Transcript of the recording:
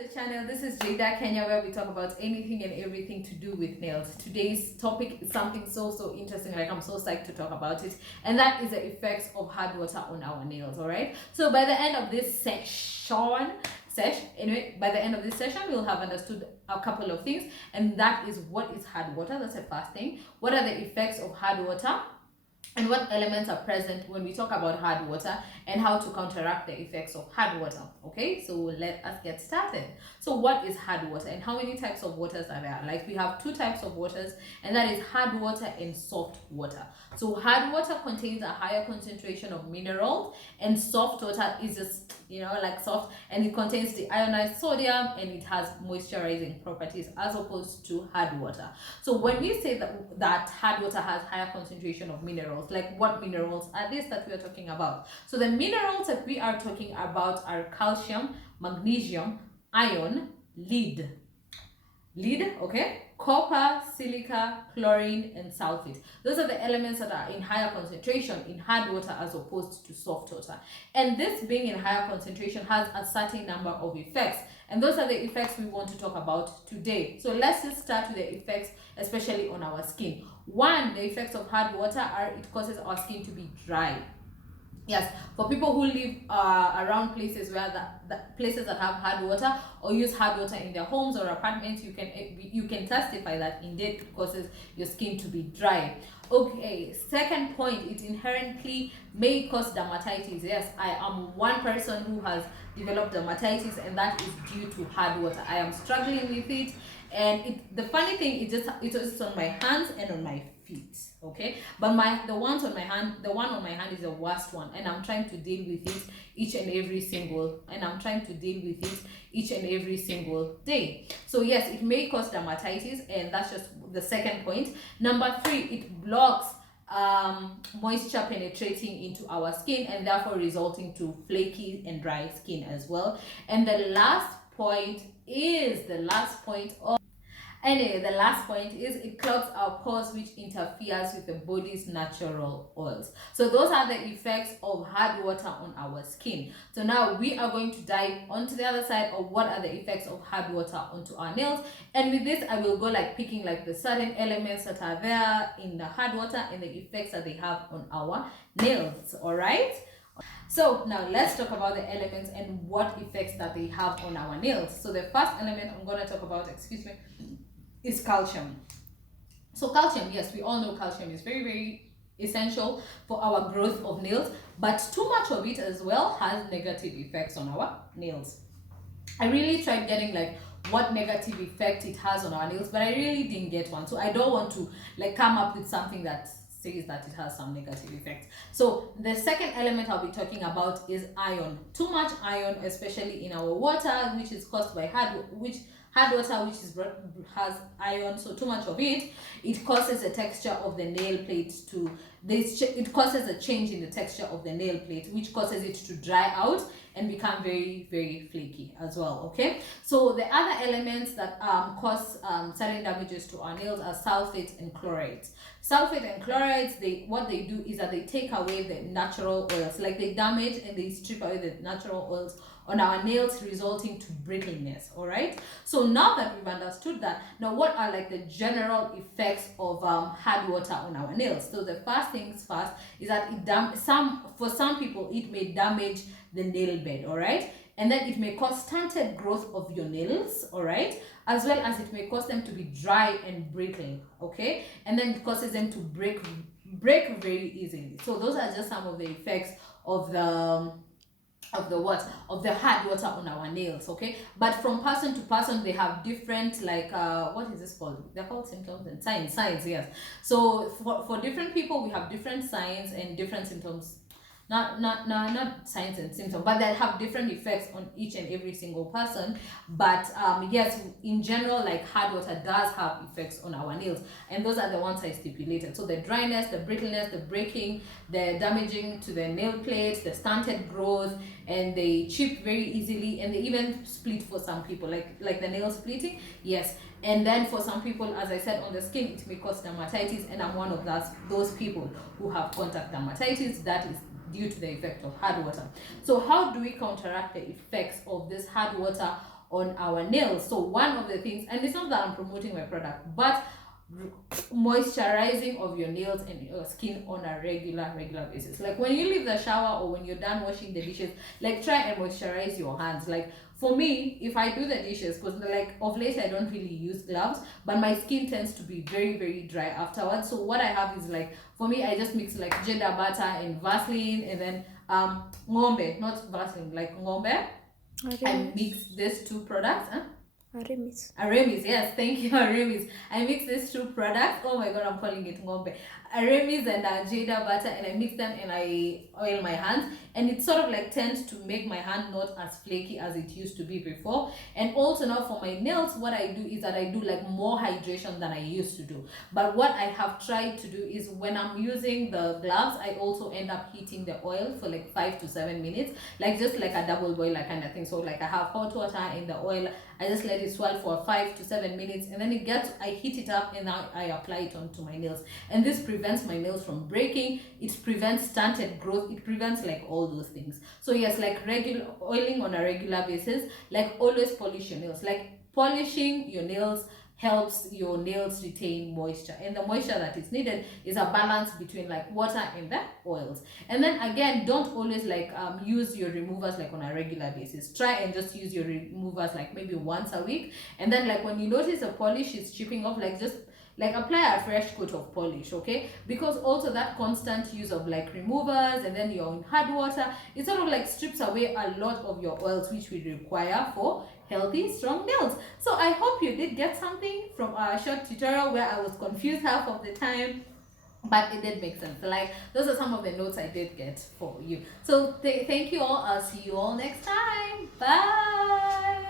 to the channel. This is Jada Kenya, where we talk about anything and everything to do with nails. Today's topic is something so interesting, like I'm so psyched to talk about it, and that is the effects of hard water on our nails. All right, so by the end of this by the end of this session, we'll have understood a couple of things, and that is what is hard water. That's the first thing. What are the effects of hard water, and what elements are present when we talk about hard water, and how to counteract the effects of hard water. Okay, so let us get started. So what is hard water, and how many types of waters are there? Like, we have two types of waters, and that is hard water and soft water. So hard water contains a higher concentration of minerals, and soft water is just, like soft, and it contains the ionized sodium, and it has moisturizing properties as opposed to hard water. So when we say that hard water has higher concentration of minerals, like what minerals are these that we are talking about? So the minerals that we are talking about are calcium, magnesium, iron, lead, okay, copper, silica, chlorine, and sulfate. Those are the elements that are in higher concentration in hard water as opposed to soft water. And this being in higher concentration has a certain number of effects, and those are the effects we want to talk about today. So let's just start with the effects, especially on our skin. One, the effects of hard water are it causes our skin to be dry. Yes, for people who live around places where the places that have hard water, or use hard water in their homes or apartments, you can testify that indeed it causes your skin to be dry. Okay, second point, it inherently may cause dermatitis. Yes, I am one person who has developed dermatitis, and that is due to hard water. I am struggling with it, and the funny thing is it's on my hands and on my feet. Okay, but the one on my hand is the worst one, and I'm trying to deal with it each and every single day. So yes, it may cause dermatitis, and that's just the second point. Number three, it blocks moisture penetrating into our skin, and therefore resulting to flaky and dry skin as well. And the last point is it clogs our pores, which interferes with the body's natural oils. So those are the effects of hard water on our skin. So now we are going to dive onto the other side of what are the effects of hard water onto our nails. And with this, I will go picking the certain elements that are there in the hard water and the effects that they have on our nails. All right. So now let's talk about the elements and what effects that they have on our nails. So the first element I'm going to talk about, is calcium. So calcium, yes, we all know calcium is very essential for our growth of nails, but too much of it as well has negative effects on our nails. I really tried getting what negative effect it has on our nails, but I really didn't get one. So I don't want to come up with something that says that it has some negative effects. So the second element I'll be talking about is iron. Too much iron, especially in our water, which is caused by hard water, has iron. So too much of it causes the texture of the nail plate it causes a change in the texture of the nail plate, which causes it to dry out and become very flaky as well. Okay, so the other elements that cause certain damages to our nails are sulfate and chlorides. Sulfate and chlorides, what they do is that they take away the natural oils, they damage and they strip away the natural oils on our nails, resulting to brittleness. All right, so now that we've understood that, now what are the general effects of hard water on our nails? So the first things first is that for some people it may damage the nail bed. All right, and then it may cause stunted growth of your nails. All right, as well as it may cause them to be dry and brittle. Okay, and then it causes them to break very easily. So those are just some of the effects of the hard water on our nails. Okay, but from person to person they have different what is this called? They're called symptoms and signs. Yes, so for different people we have different signs and different symptoms. Not signs and symptoms, but that have different effects on each and every single person. But yes, in general, hard water does have effects on our nails, and those are the ones I stipulated. So the dryness, the brittleness, the breaking, the damaging to the nail plates, the stunted growth, and they chip very easily, and they even split for some people, like the nail splitting. Yes, and then for some people, as I said, on the skin it may cause dermatitis, and I'm one of those people who have contact dermatitis. That is due to the effect of hard water. So how do we counteract the effects of this hard water on our nails. So one of the things, and it's not that I'm promoting my product, but moisturizing of your nails and your skin on a regular basis. Like when you leave the shower or when you're done washing the dishes, like try and moisturize your hands. Like for me, if I do the dishes, because like of late I don't really use gloves, but my skin tends to be very dry afterwards. So what I have is, like, for me, I just mix like ginger butter and Vaseline, and then ngombe, not Vaseline, like ngombe. I mix these two products. Aremis, yes, thank you, Aremis. I mix these two products. Oh my god, I'm calling it ngombe. Aremis and jada butter, and I mix them and I oil my hands, and it sort of like tends to make my hand not as flaky as it used to be before. And also now for my nails, what I do is that I do like more hydration than I used to do. But what I have tried to do is, when I'm using the gloves, I also end up heating the oil for like 5 to 7 minutes, like just like a double boiler kind of thing. So like I have hot water in the oil, I just let it swirl for 5 to 7 minutes, and then I heat it up, and now I apply it onto my nails. And this prevents my nails from breaking, it prevents stunted growth, it prevents like all those things. So yes, like regular oiling on a regular basis, like always polish your nails. Like polishing your nails helps your nails retain moisture, and the moisture that is needed is a balance between like water and the oils. And then again, don't always like use your removers like on a regular basis. Try and just use your removers like maybe once a week, and then like when you notice a polish is chipping off, like just like apply a fresh coat of polish, okay? Because also that constant use of like removers and then you're in hard water, it sort of like strips away a lot of your oils which we require for healthy, strong nails. So I hope you did get something from our short tutorial where I was confused half of the time, but it did make sense. Like those are some of the notes I did get for you. So thank you all. I'll see you all next time. Bye.